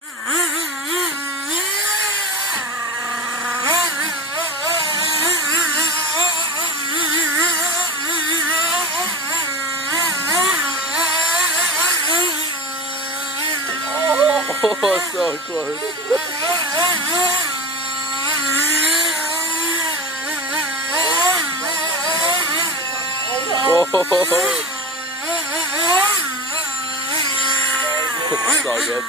Oh, so close. Oh. So good.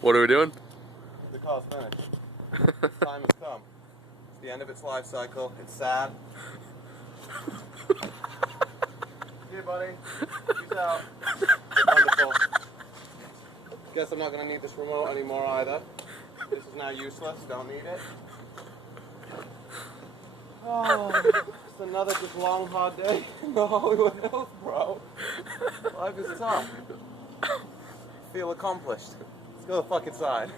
What are we doing? The car's finished. Time has come. It's the end of its life cycle. It's sad. Here, buddy. Peace out. Wonderful. Guess I'm not going to need this remote anymore either. This is now useless. Don't need it. Oh, it's another just long, hard day in the Hollywood Hills, bro. Life is tough. Feel accomplished. Let's go to the fuck inside.